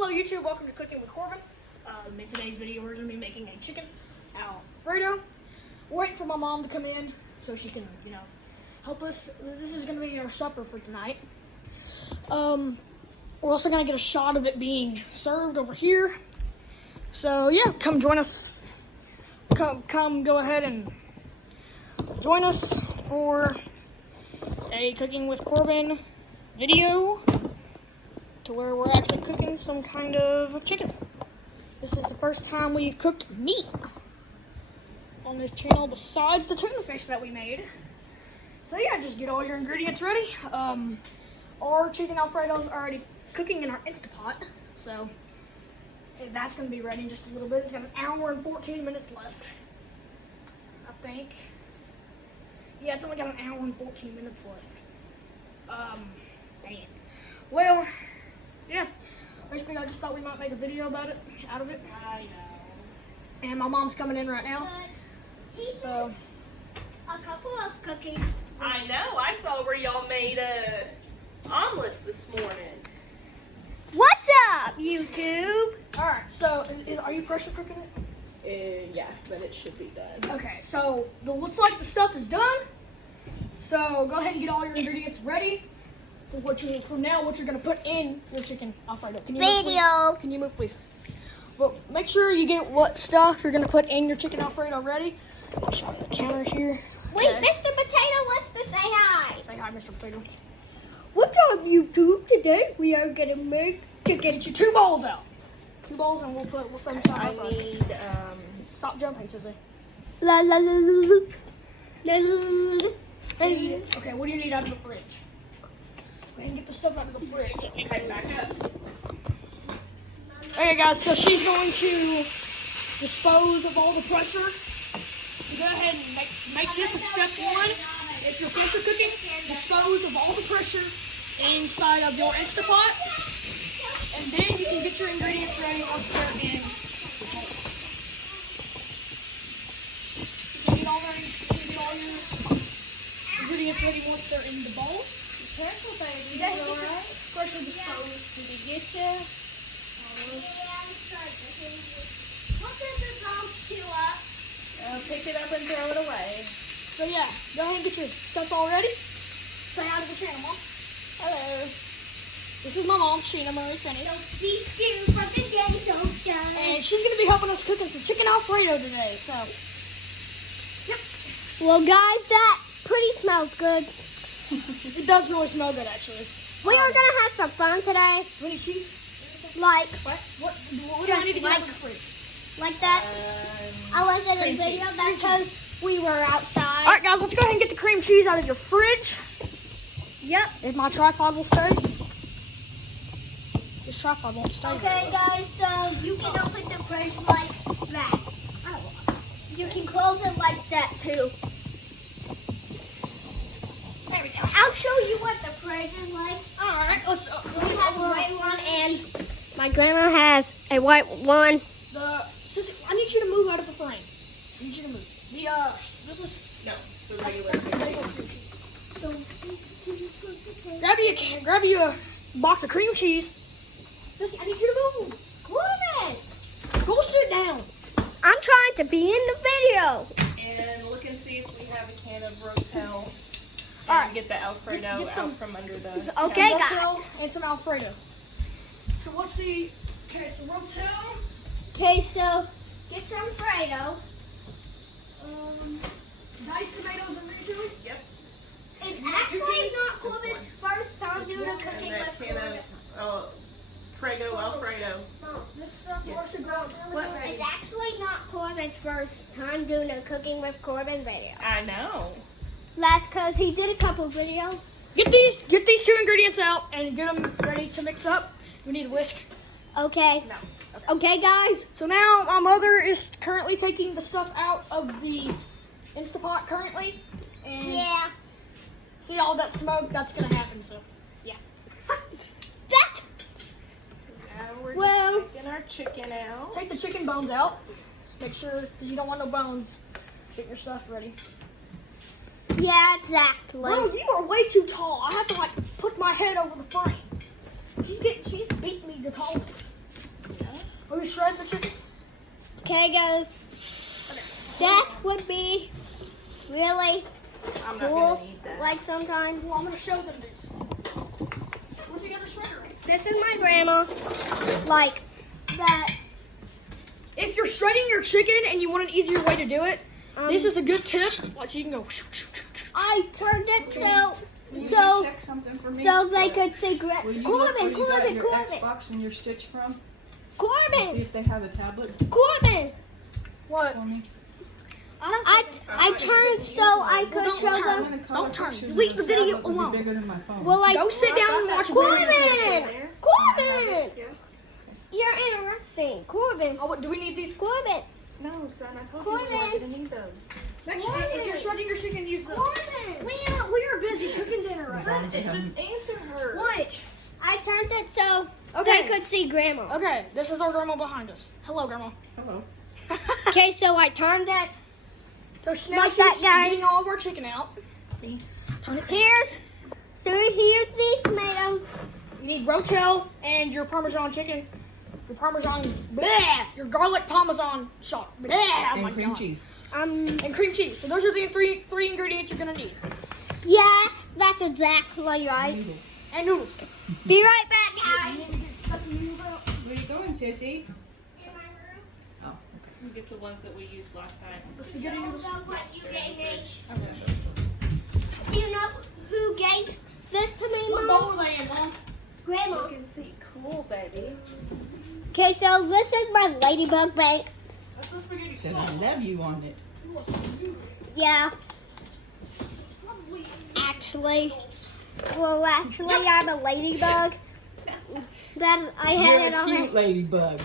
Hello YouTube, welcome to Cooking with Corbin. In today's video we're going to be making a chicken Alfredo. We're waiting for my mom to come in so she can, help us. This is going to be our supper for tonight. We're also going to get a shot of it being served over here. So yeah, come join us. Come go ahead and join us for a Cooking with Corbin video to where we're actually cooking some kind of chicken. This is the first time we've cooked meat on this channel besides the tuna fish that we made. So yeah, just get all your ingredients ready. Our chicken Alfredo's already cooking in our Instapot, so that's going to be ready in just a little bit. It's got an hour and 14 minutes left, I think. Yeah, it's only got an hour and 14 minutes left. Dang it. Well, yeah, basically I just thought we might make a video about it, out of it. I know. And my mom's coming in right now. So A couple of cookies. I know. I saw where y'all made omelets this morning. What's up, YouTube? alright, so are you pressure cooking it? Yeah, but it should be done. Okay, so looks like the stuff is done. So go ahead and get all your ingredients ready for what you're gonna put in your chicken Alfredo. Can you move, Video. please? Can you move, please? Well, make sure you get what stuff you're gonna put in your chicken Alfredo ready. Shot at the counter here. Wait, Okay. Mr. Potato wants to say hi. Say hi, Mr. Potato. What's up, YouTube? Today we are gonna make chicken. Get your 2 bowls out. 2 bowls, and we'll set them side by I side. need Stop jumping, Sissy. La la la la la la la. Okay, what do you need out of the fridge? Go ahead and get the stuff out of the fridge. okay, back up. Okay, guys, so she's going to dispose of all the pressure. Go ahead and make this a step 1. If you're pressure cooking, dispose of all the pressure inside of your Instapot. And then you can get your ingredients ready once they're in the bowl. You can get all your ingredients ready once they're in the bowl. Careful, baby. Pressure disposed. Did he get you? Pick it up and throw it away. So yeah, go ahead and get your stuff all ready. Say hi to the channel, Mom. Hello. This is my mom, Sheena Marie Finney. And she's going to be helping us cooking some chicken Alfredo today. So, yep. Well, guys, that pretty smells good. It does really smell good, actually. We are gonna have some fun today. Really cheese? Like What do I need to get out of the fridge? that. I was in a video that's because we were outside. Alright, guys, let's go ahead and get the cream cheese out of your fridge. Yep. If my tripod will stay. This tripod won't stay. Okay, guys, so you can open the fridge like that. You can close it like that, too. There we go. I'll show you what the fridge is like. Alright, let's... We have a white one, and my grandma has a white one. Sissy, I need you to move out of the frame. I need you to move. This is... No, the regular That's the cream regular cheese. cream cheese. Grab you a box of cream cheese. Sissy, I need you to move. Go sit down. I'm trying to be in the video. And look and see if we have a can of Rotel. And Alright. get the Alfredo Get some- out from under the... Okay, Some guys. Rotel and some Alfredo. So what's the... Okay, so Rotel. Okay, so get some Alfredo. Diced tomatoes and green chilies. Yep. It's actually not Corbin's first time doing a And cooking that with can Corbin. of Prego Alfredo. This stuff Yes. wants to grow. It's actually not Corbin's first time doing a cooking with Corbin video. I know. That's because he did a couple videos. Get these 2 ingredients out and get them ready to mix up. We need a whisk. Okay. No. Okay, guys. So now my mother is currently taking the stuff out of the Instapot currently. And Yeah. see all that smoke, that's gonna happen, so yeah. That. Now we're Well- just taking our chicken out. Take the chicken bones out. Make sure, because you don't want no bones. Get your stuff ready. Yeah, exactly. Bro, you are way too tall. I have to like put my head over the frame. She's beating me the tallest. Are you shredding the chicken? Okay, guys. That would be really I'm not cool. gonna eat that. Like sometimes. Well, I'm gonna show them this. Where's the other shredder? This is my grandma. Like that. If you're shredding your chicken and you want an easier way to do it, this is a good tip. Watch, you can go. I turned it Will you so check something for me? so they could see Will you look where Corbin, you got Corbin, your Corbin, Xbox and your Stitch from? And see Corbin, if they have a tablet Corbin. What? for me. I turned so I could don't show turn. I'm them. gonna color Don't turn. pictures Leave and the video tablet would alone. be bigger than my phone. Well, like Go sit down and watch a video. Corbin, Corbin, you're interrupting, Corbin. Oh, what, do we need these? Corbin, No, son, I told Corbin. you we weren't gonna need those. Next, Corbin. if you're shredding your chicken, use those. Corbin. We are busy cooking dinner right now. Son, Just answer her. What? I turned it so Okay. they could see Grandma. Okay, this is our grandma behind us. Hello, grandma. Hello. Okay, so I turned it. So now Like she's that, guys. getting all of our chicken out. Here's the tomatoes. You need rotel and your Parmesan chicken. Your Parmesan, blah, your garlic Parmesan sauce, blah, oh my And cream God. cheese. And cream cheese. So those are the three ingredients you're gonna need. Yeah, that's exactly right. Noodle. And noodles. Be right back, You guys. need to get sesame noodles out. Where you going, Sissy? Oh, okay. You get the ones that we used last time. The spaghetti noodles. What you gave me. Okay. Do you know who gave this to me, What Mom? bowl are they in, Mom? Grandma. You can see, cool, baby. Okay, so this is my ladybug bank. That's the spaghetti Said sauce. I love you on it. Yeah, Probably. actually. Well, actually, I'm a ladybug. That I had You're it a on cute it. ladybug.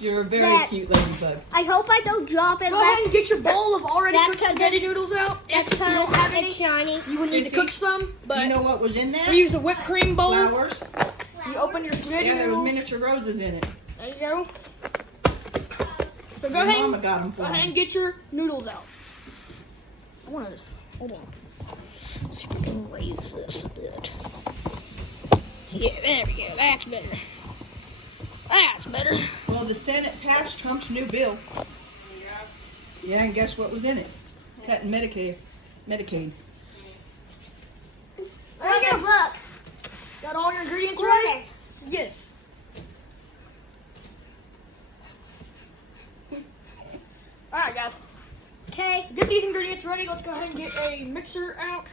You're a very That- cute ladybug. I hope I don't drop it. Go ahead and get your bowl of already that's cooked 'cause spaghetti it's- noodles out. That's If you don't have because any, it's shiny. you would need to Sissy, cook some. But You know what was in there? we use a whipped cream bowl. Flowers. You open your spaghetti Yeah, there was noodles. miniature roses in it. There you go. So go Your ahead, mama and, got them go for ahead and me. get your noodles out. I want to hold on. Let's see if I can raise this a bit. Yeah, there we go. That's better. That's better. Well, the Senate passed Trump's new bill. Yeah, and guess what was in it? Cutting Medicaid. There you Okay, go. look. Got all your ingredients Gordon. ready? Yes. All right, guys. Okay. Get these ingredients ready. Let's go ahead and get a mixer out.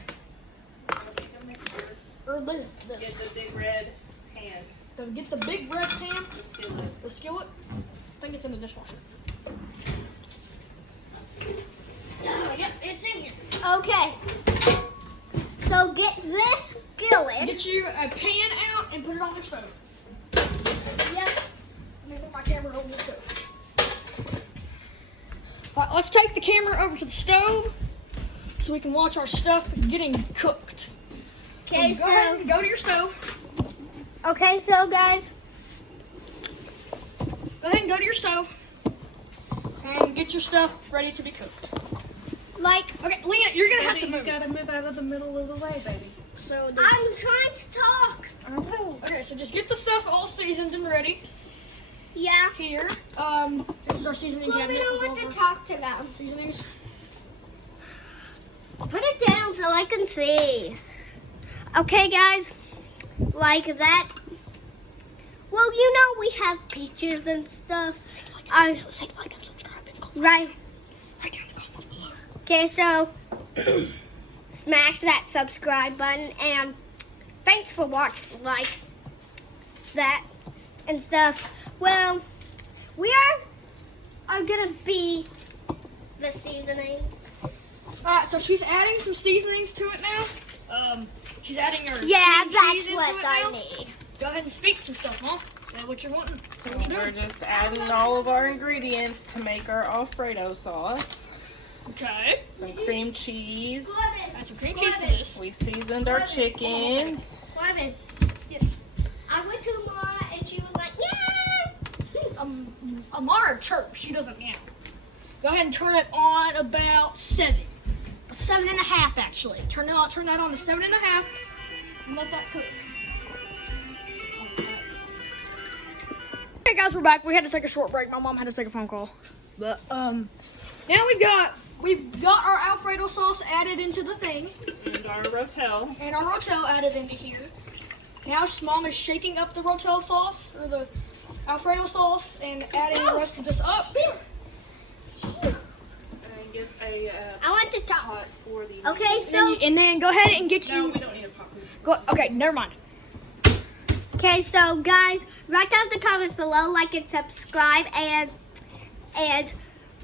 Or this. Get the big red pan. So get the big red pan, The skillet. the skillet. I think it's in the dishwasher. Yep, it's in here. Okay. So get this skillet. Get you a pan out and put it on the stove. Yep. Let me put my camera over the stove. All right, let's take the camera over to the stove so we can watch our stuff getting cooked. Okay, Go ahead so and go to your stove. guys, Go ahead and go to your stove and get your stuff ready to be cooked. like Okay, Leanna, you're gonna have Baby, to you move. gotta move out of the middle of the way, baby. So I'm trying to talk. I know. okay, so just get the stuff all seasoned and ready Yeah. here. This is our seasoning Well, we cabinet. don't with want all to of our talk to them. seasonings. Put it down so I can see. Okay, guys, like that. Well, you know we have peaches and stuff. Say like and subscribe and comment Right. right down in the comments below. Okay, so smash that subscribe button and thanks for watching. Like that and stuff. Well, we are gonna be the seasoning. So she's adding some seasonings to it now. She's adding her Yeah, cream that's cheese into what it I now. need. Go ahead and speak some stuff, Mom. Say what you're wanting. Say what you're We're doing. just adding all of our ingredients to make our Alfredo sauce. Okay. Some cream cheese. Add some cream cheese to this. We seasoned our chicken. Lemon. Yes. I went to Mara and she was like, yeah. Amara chirps. She doesn't meow. Go ahead and turn it on about 7. 7.5 actually. Turn that on to 7.5 and let that cook. Okay guys, we're back. We had to take a short break. My mom had to take a phone call. But now we've got our Alfredo sauce added into the thing. And our rotel. And our rotel added into here. Now Mom is shaking up the rotel sauce, or the Alfredo sauce, and adding the rest of this up. And get a I want to talk. pot for the... Okay, so And then go ahead and get No, you... we don't need a pot. Okay, never mind. Okay, so guys, write down the comments below, like and subscribe, and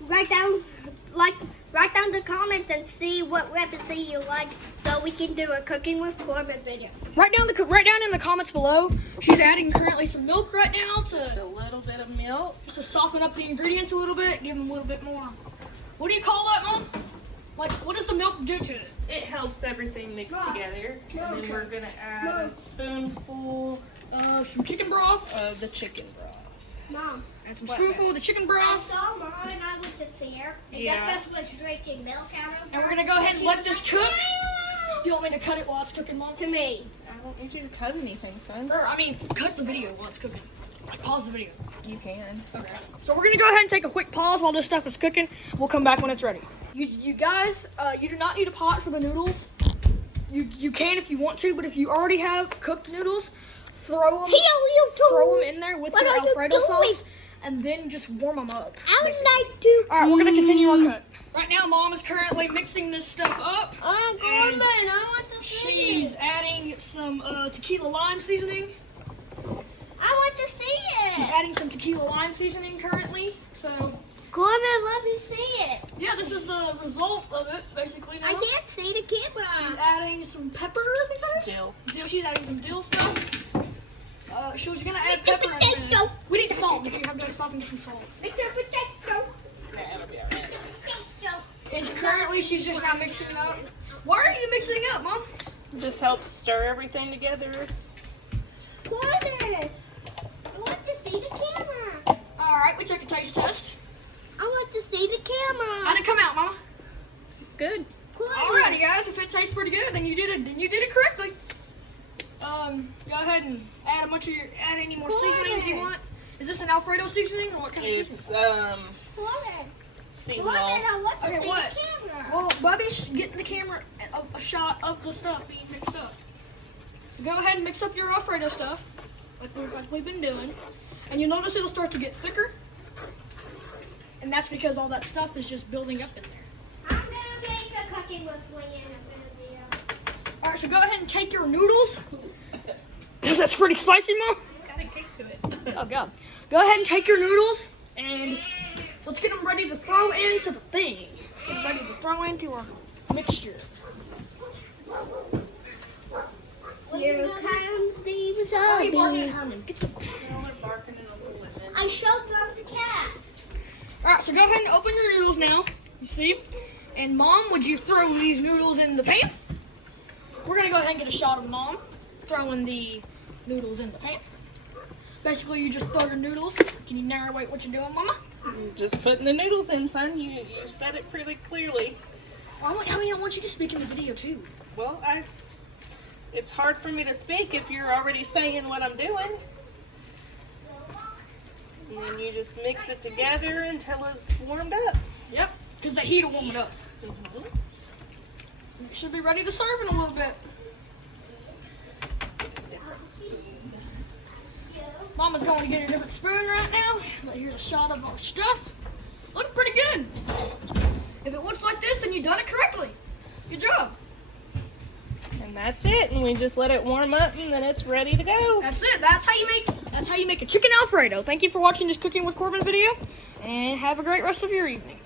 write down the comments and see what recipe you like, so we can do a cooking with Corbin video. Write down in the comments below. She's adding currently some milk right now Just a little bit of milk. just to soften up the ingredients a little bit, give them a little bit more. What do you call that, Mom? Like, what does the milk do to it? It helps everything mix together. And then we're going to add a spoonful Some chicken broth. of the chicken broth. Mom, And some spoonful of the chicken broth. saw Mom and I went to see her, and Yeah. guess was drinking milk out of her. And we're gonna go ahead and let this cook. You want me to cut it while it's cooking, Mom? To me. I don't need you to cut anything, son. Or, I mean, cut the video while it's cooking. Like, pause the video. You can. Okay. So we're gonna go ahead and take a quick pause while this stuff is cooking. We'll come back when it's ready. You guys, you do not need a pot for the noodles. You can if you want to, but if you already have cooked noodles, throw them in there with What your are you Alfredo doing? sauce, and then just warm them up. I would basically. like to. All right, we're gonna continue our cut. Right now, Mom is currently mixing this stuff up. Oh, Corbin, I want to see She's it. adding some tequila lime seasoning. I want to see She's it. adding some tequila lime seasoning currently. So, Corbin, let me see it. yeah, this is the result of it, basically. Now. I can't see the She's camera. adding some pepper. Dill. She's adding some dill stuff. She was gonna add Mr. pepper. Potato. We need salt. Did you have to stop and get some salt? Mr. Potato. Yeah, it'll be all right. Potato. And currently, she's just now mixing it up. Why are you mixing it up, Mom? Just helps stir everything together. Corbin, I want to see the camera. All right, we took a taste test. I want to see the camera. How'd it come out, Mama? It's good. Corbin. Alrighty, guys. If it tastes pretty good, then you did it correctly. Go ahead and add add any more seasonings you want. Is this an Alfredo seasoning or what kind of It's seasoning? Corbin. seasonal. Corbin, I want to Okay, see what? the camera. Well, Bubby's getting the camera a shot of the stuff being mixed up. So go ahead and mix up your Alfredo stuff, like we've been doing, and you'll notice it'll start to get thicker. And that's because all that stuff is just building up in there. I'm going to make a cooking with Leanna video. All right, so go ahead and take your noodles. That's pretty spicy, Mom. It's got a kick to it. Oh God. Go ahead and take your noodles and let's get them ready to throw into the thing. Let's get ready to throw into our mixture. Here comes the Why are you barking zombie. at Herman? Get the... Well, they're barking and I'm living. I showed them the cat. All right, so go ahead and open your noodles now. You see? And Mom, would you throw these noodles in the pan? We're gonna go ahead and get a shot of Mom throwing the noodles in the pan. Basically, you just throw your noodles. Can you narrate what you're doing, Mama? You're just putting the noodles in, son. You said it pretty clearly. I want you to speak in the video too. Well, it's hard for me to speak if you're already saying what I'm doing. And then you just mix it together until it's warmed up. Yep. Because the heat will warm it up. Mhm. It should be ready to serve in a little bit. Different spoon. Mama's going to get a different spoon right now. But here's a shot of our stuff. Look pretty good. If it looks like this, then you done it correctly. Good job. And that's it. And we just let it warm up, and then it's ready to go. That's it. That's how you make a chicken Alfredo. Thank you for watching this Cooking with Corbin video, and have a great rest of your evening.